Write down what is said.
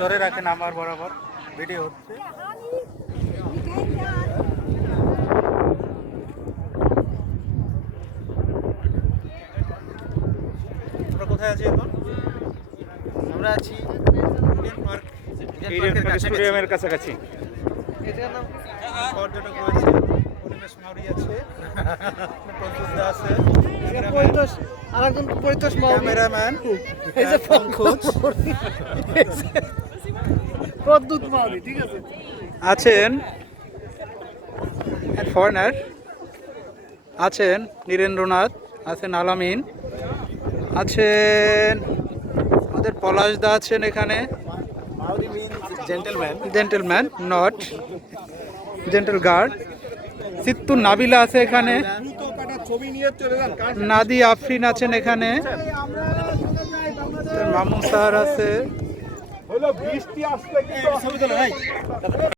ধরে রাখেন আমার বরাবর ভিডিও হচ্ছে। আমরা কোথায় আছি এখন? আমরা আছি স্টেডিয়ামের কাছাকাছি। পর্যটক রয়েছে, পরিবেশ মাউরি আছে, প্রদ্যুৎ আছে, আরেকজন পরিতোষ ক্যামেরাম্যান এই যে পঙ্কজ প্রদ্যুৎ মাউরি, ঠিক আছে। আছেন ফরেনার, আছেন নীরেন্দ্রনাথ, আছেন আলামিন, আছেন আমাদের পলাশদা আছেন এখানে, মাউরি means gentleman. Gentleman not gentle guard. সিত্তুর নাবিলা আছে এখানে, নাদি আফরিন আছেন এখানে, মামুন স্যার আছে।